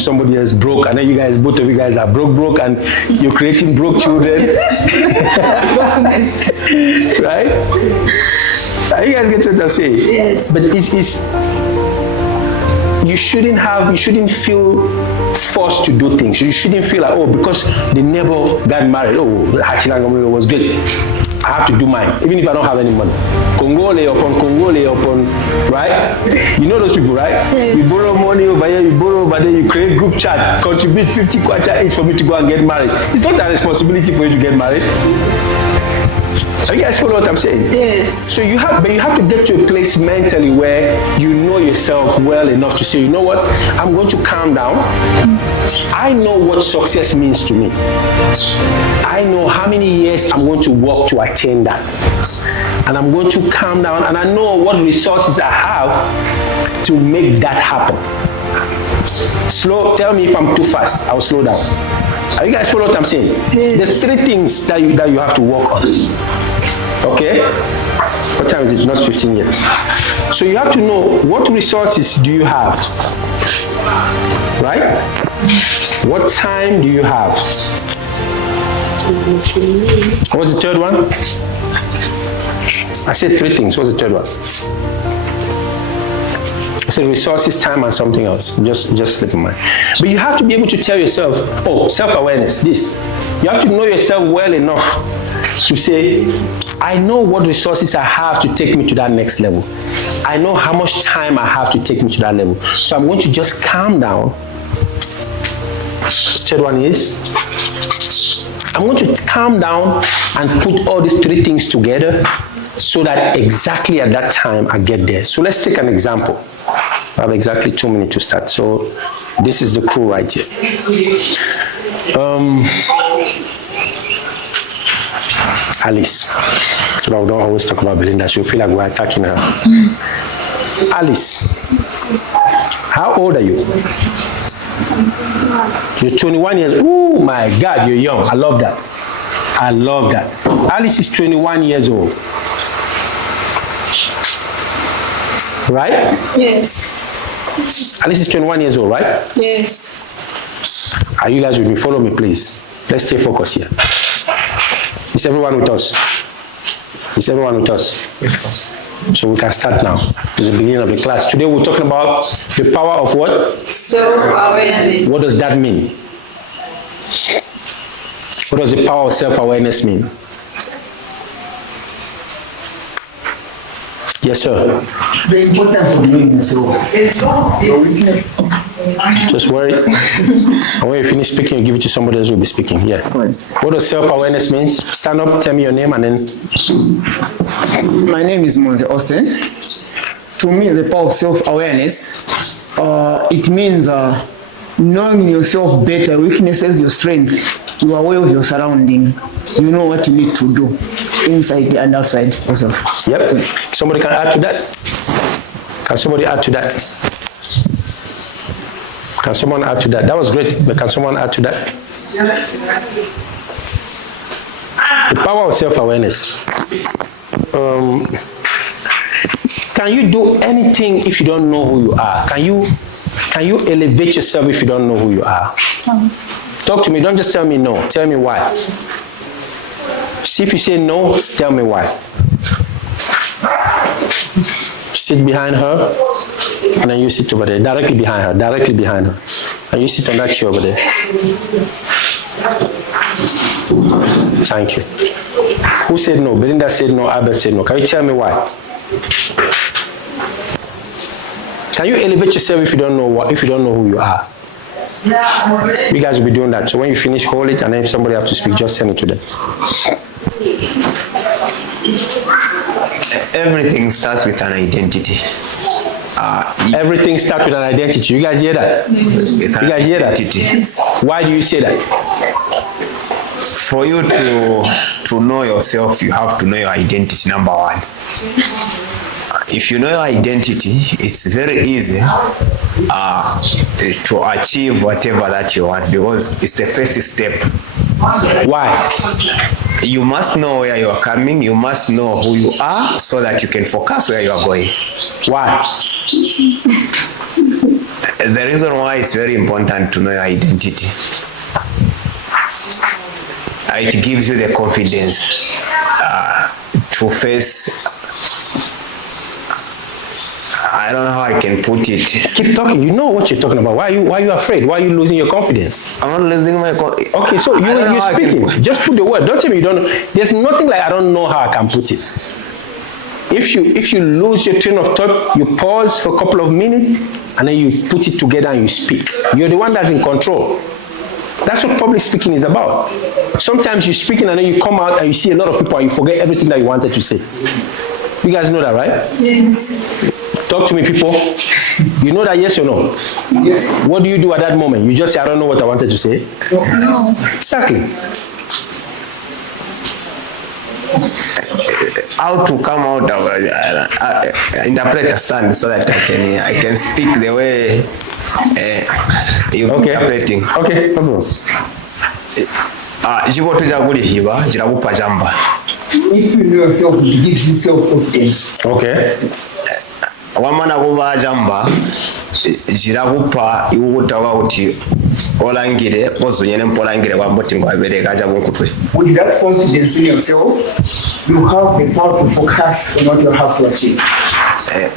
somebody else broke, and then both of you guys are broke, and you're creating broke children. Right? You guys get what I'm saying? Yes. But it's you shouldn't feel forced to do things. You shouldn't feel like, because they never got married. Hachilanga was good. I have to do mine, even if I don't have any money. Congole upon, right? You know those people, right? Yeah. You borrow money over here, you borrow over there, you create group chat, contribute 50 kwacha each for me to go and get married. It's not a responsibility for you to get married. Are you guys follow what I'm saying? Yes. So you have to get to a place mentally where you know yourself well enough to say, you know what, I'm going to calm down. I know what success means to me. I know how many years I'm going to work to attain that. And I'm going to calm down, and I know what resources I have to make that happen. Tell me if I'm too fast, I'll slow down. Are you guys follow what I'm saying? Yes. There's 3 things that you have to work on. Okay? What time is it? Not 15 years. So you have to know what resources do you have? Right? What time do you have? What's the third one? I said 3 things. What's the third one? I said resources, time, and something else. Just slip in mind. But you have to be able to tell yourself, self-awareness, this. You have to know yourself well enough to say, I know what resources I have to take me to that next level. I know how much time I have to take me to that level. So I'm going to just calm down. The third one is, I'm going to calm down and put all these 3 things together so that exactly at that time I get there. So let's take an example. I have exactly 2 minutes to start. So this is the crew right here. Alice. So I don't always talk about Belinda. She'll feel like we're attacking her. Alice, how old are you? You're 21 years old. Oh my God, you're young. I love that. Alice is 21 years old. Right? Yes. Alice is 21 years old, right? Yes. Are you guys with me? Follow me, please. Let's stay focused here. Is everyone with us? Yes. So we can start now. It's the beginning of the class. Today we're talking about the power of what? Self-awareness. What does that mean? What does the power of self-awareness mean? Yes, sir. The importance of knowing yourself. Just worry. And when you finish speaking, you give it to somebody else who will be speaking. Yeah. Right. What does self-awareness mean? Stand up, tell me your name, and then. My name is Monze Austin. To me, the power of self-awareness, it means knowing yourself better, weaknesses, your strength. You are aware of your surrounding. You know what you need to do inside and outside yourself. Yep. Somebody can add to that? Can somebody add to that? Can someone add to that? That was great, but can someone add to that? Yes. The power of self-awareness. Can you do anything if you don't know who you are? Can you elevate yourself if you don't know who you are? Talk to me. Don't just tell me no. Tell me why. See, if you say no, tell me why. Sit behind her, and then you sit over there, directly behind her, and you sit on that chair over there. Thank you. Who said no? Belinda said no. Abel said no. Can you tell me why? Can you elevate yourself if you don't know who you are? You guys will be doing that. So when you finish, hold it, and then if somebody has to speak, just send it to them. Everything starts with an identity. Everything starts with an identity. You guys hear that? You guys hear that? Why do you say that? For you to know yourself, you have to know your identity, number one. If you know your identity, it's very easy to achieve whatever that you want, because it's the first step. Why? You must know where you are coming, you must know who you are, so that you can focus where you are going. Why? The reason why it's very important to know your identity, it gives you the confidence to face. I don't know how I can put it. Keep talking. You know what you're talking about. Why are you afraid? Why are you losing your confidence? I'm not losing my confidence. Okay, so you're speaking. Just put the word. Don't tell me you don't know. There's nothing like I don't know how I can put it. If you lose your train of thought, you pause for a couple of minutes, and then you put it together and you speak. You're the one that's in control. That's what public speaking is about. Sometimes you're speaking and then you come out and you see a lot of people and you forget everything that you wanted to say. You guys know that, right? Yes. Talk to me, people. You know that, yes or no? Yes. What do you do at that moment? You just say, I don't know what I wanted to say? No. Exactly. How to come out of interpret a stand so that I can speak the way you're interpreting. Okay, no problem. Chivoto chakulihiva chirakupa chamba. If you know yourself, it gives you self-confidence. Okay. Wamana kuva chamba chirakupa iwutawa kuti olangire ozonyene mpolangire kwamboti ngwabereka chabunkutwe. With that confidence in yourself, you have the power to focus on what you have to achieve.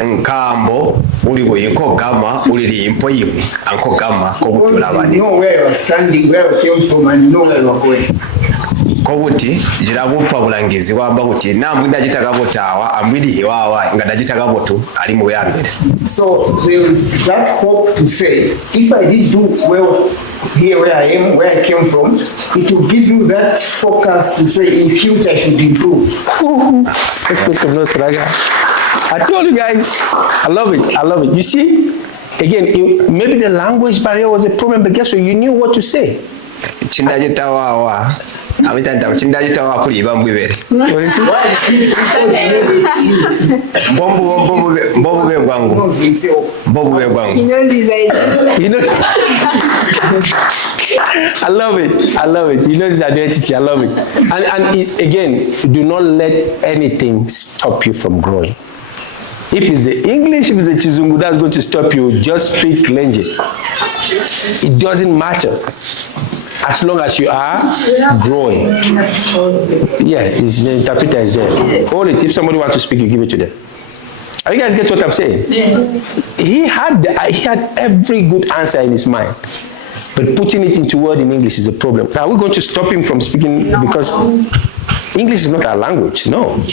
Nkambo uliwo yiko gama ulili impo yiwe anko gama ko kutula bani. You know where you are standing, where you came from, and you know where you are going. Ko kuti jirakupa bulangizi kwamba kuti namwe ndachitakabotawa ambili hiwawa ngadachitakabotu ali mu yambere. So there is that hope to say, if I did do well here where I am, where I came from, it will give you that focus to say in future I should improve. I told you guys, I love it. I love it. You see, again, maybe the language barrier was a problem, but guess what? You knew what to say. Chindajitawawa. Amitanta chindajitawa kuli bambwibere. What is it? Mbobu be gwangu. Mbobu be gwangu. You know, I love it. I love it. You know his identity. I love it. And again, do not let anything stop you from growing. If it's the English, if it's the Chizungu that's going to stop you, just speak Lenje. It doesn't matter. As long as you are growing. Yeah, the interpreter is there. Hold it. If somebody wants to speak, you give it to them. Are you guys get what I'm saying? Yes. He had every good answer in his mind. But putting it into word in English is a problem. Now, we're going to stop him from speaking because English is not our language. No.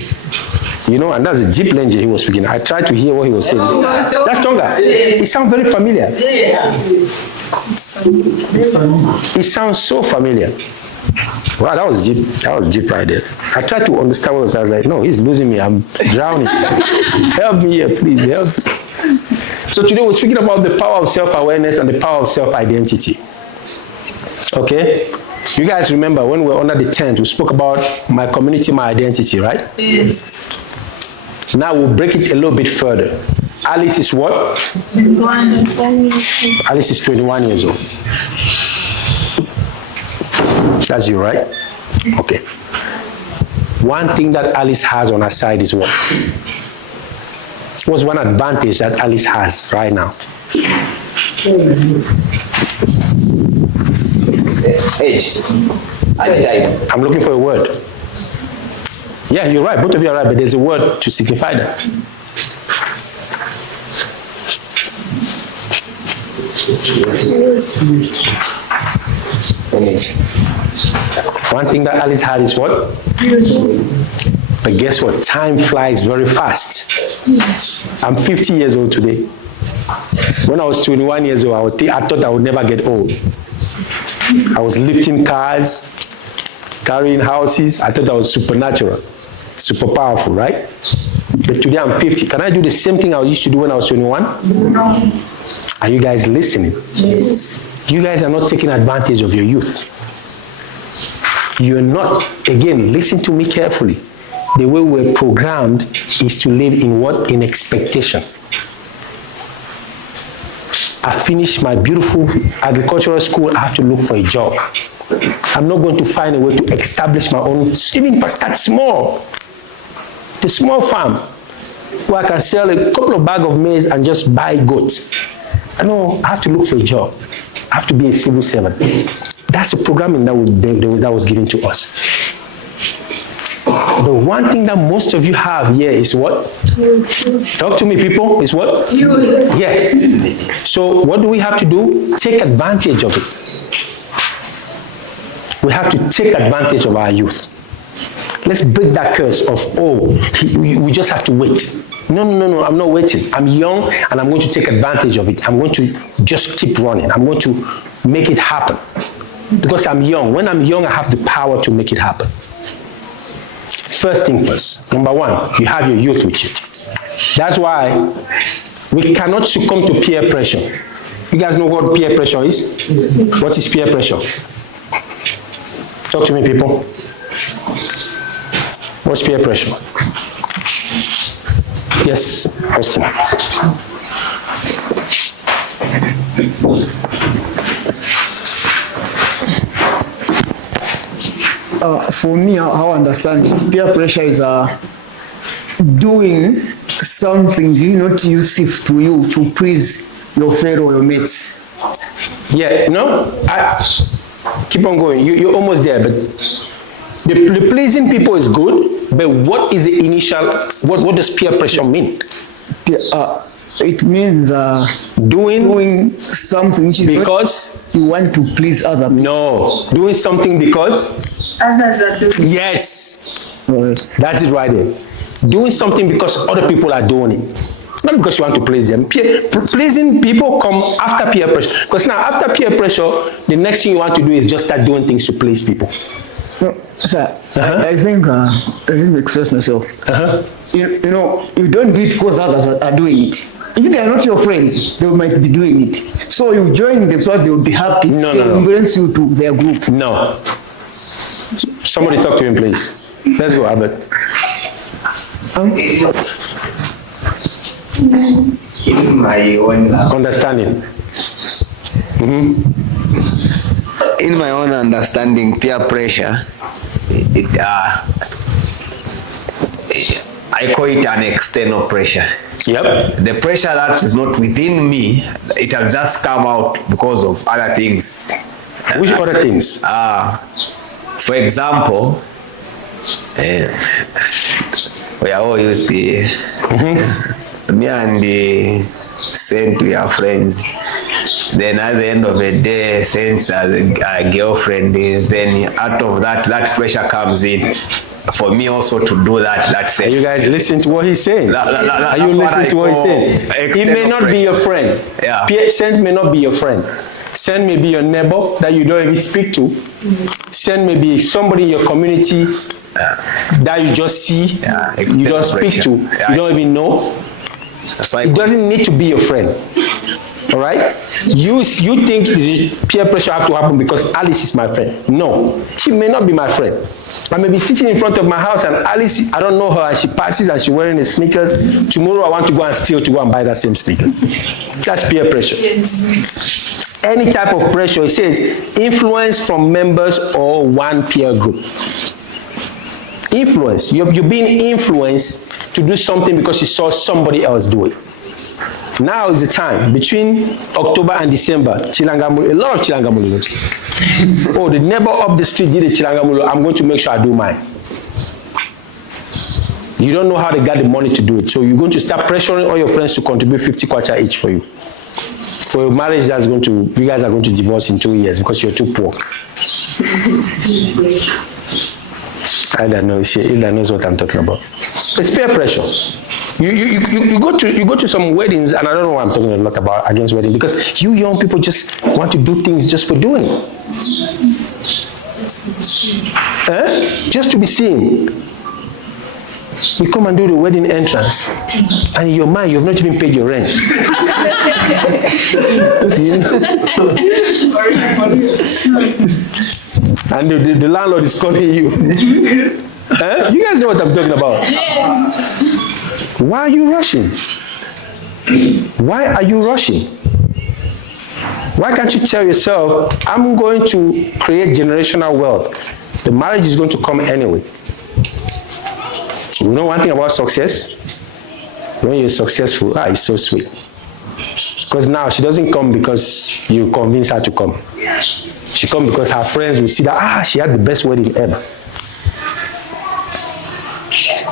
You know, and that's a deep language he was speaking. I tried to hear what he was saying. That's Tonga. It sounds very familiar. Yes. It sounds so familiar. Wow, that was deep. That was deep right there. I tried to understand what it was. I was like, no, he's losing me. I'm drowning. Help me here, please. Help me. So today we're speaking about the power of self-awareness and the power of self-identity. Okay? You guys remember when we were under the tent, we spoke about my community, my identity, right? Yes. Now we'll break it a little bit further. Alice is what? Alice is 21 years old. That's you, right? Okay. One thing that Alice has on her side is what? What's one advantage that Alice has right now? Age. I'm looking for a word. Yeah, you're right. Both of you are right, but there's a word to signify that. One thing that Alice had is what? But guess what? Time flies very fast. I'm 50 years old today. When I was 21 years old, I thought I would never get old. I was lifting cars, carrying houses. I thought I was supernatural, super powerful, right? But today I'm 50. Can I do the same thing I used to do when I was 21? No. Are you guys listening? Yes. You guys are not taking advantage of your youth. You're not, again, listen to me carefully. The way we're programmed is to live in what? In expectation. I finished my beautiful agricultural school, I have to look for a job. I'm not going to find a way to establish my own, even if I start small. The small farm, where I can sell a couple of bags of maize and just buy goats. I know I have to look for a job. I have to be a civil servant. That's the programming that was given to us. The one thing that most of you have here is what? Talk to me, people. Is what? Yeah. So what do we have to do? Take advantage of it. We have to take advantage of our youth. Let's break that curse of, we just have to wait. No, I'm not waiting. I'm young and I'm going to take advantage of it. I'm going to just keep running. I'm going to make it happen. Because I'm young. When I'm young, I have the power to make it happen. First thing first. Number one, you have your youth with you. That's why we cannot succumb to peer pressure. You guys know what peer pressure is? What is peer pressure? Talk to me, people. What's peer pressure? Yes, Austin. For me, how I understand it, peer pressure is doing something not useful to you to please your fellow or your mates. Yeah, no, keep on going. You're almost there, but the pleasing people is good, but what is the initial, what does peer pressure mean? It means doing something which is because you want to please other people. No, doing something because Others are doing. yes, Yes. that's it right there. Doing something because other people are doing it, not because you want to please them. Pleasing people come after peer pressure, because now after peer pressure, the next thing you want to do is just start doing things to please people. No, sir, I think let me express myself. You know, you don't do it because others are doing it. If they are not your friends, they might be doing it. So you join them so they will be happy. No. They embrace you to their group. No. Somebody talk to him, please. Let's go, Albert. In my own Understanding. in my own understanding, peer pressure, I call it an external pressure. Yep. The pressure that is not within me, it has just come out because of other things. Which other things? For example, we are all youth. Me and sent we are friends. Then at the end of the day, since a girlfriend, then out of that pressure comes in. For me also to do that Are you guys listening to what he's saying? Are you listening to what he's saying? It may not be your friend. Yeah. Send may not be your friend. Send may be your neighbor that you don't even speak to. Send may be somebody in your community that you just see, you don't speak to, you don't even know. That's why It doesn't need to be your friend. All right? You think the peer pressure have to happen because Alice is my friend. No, she may not be my friend. I may be sitting in front of my house and Alice, I don't know her, and she passes and she's wearing the sneakers. Tomorrow I want to go and steal to go and buy that same sneakers. That's peer pressure. Yes. Any type of pressure, it says influence from members or one peer group. Influence. You're being influenced to do something because you saw somebody else do it. Now is the time between October and December. Chilangamulu, a lot of Chilangamulu. Oh, the neighbor up the street did a Chilangamulu. I'm going to make sure I do mine. You don't know how they got the money to do it, so you're going to start pressuring all your friends to contribute 50 kwacha each for you. For a marriage that's going to, you guys are going to divorce in 2 years because you're too poor. I don't know. Ila knows what I'm talking about. It's peer pressure. You go to some weddings, and I don't know why I'm talking a lot about against wedding, because you young people just want to do things just for doing it. Just to be seen. You come and do the wedding entrance, and in your mind, you've not even paid your rent. And the landlord is calling you. You guys know what I'm talking about. Yes. Why are you rushing? Why are you rushing? Why can't you tell yourself, I'm going to create generational wealth? The marriage is going to come anyway. You know one thing about success? When you're successful, it's so sweet. Because now she doesn't come because you convince her to come. She comes because her friends will see that, she had the best wedding ever.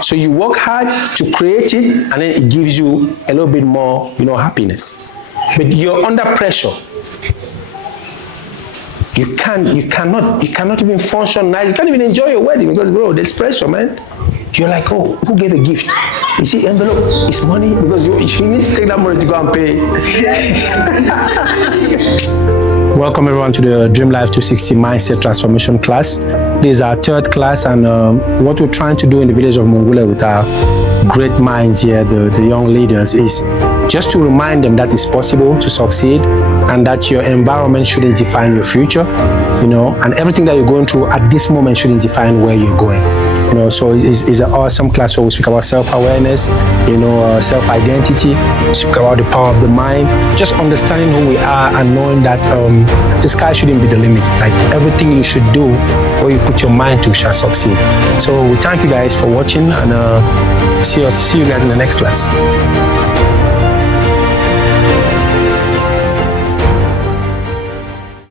So you work hard to create it, and then it gives you a little bit more, happiness. But you're under pressure. You cannot even function nice. You can't even enjoy your wedding because, bro, there's pressure, man. You're like, oh, who gave a gift? You see, envelope, it's money because you need to take that money to go and pay. Welcome everyone to the Dream Life 260 Mindset Transformation class. This is our third class, and what we're trying to do in the village of Mungule with our great minds here, the young leaders, is just to remind them that it's possible to succeed and that your environment shouldn't define your future, and everything that you're going through at this moment shouldn't define where you're going. So it's an awesome class where we speak about self-awareness, self-identity, speak about the power of the mind, just understanding who we are and knowing that the sky shouldn't be the limit. Like everything you should do, where you put your mind to, shall succeed. So we thank you guys for watching, and see you guys in the next class.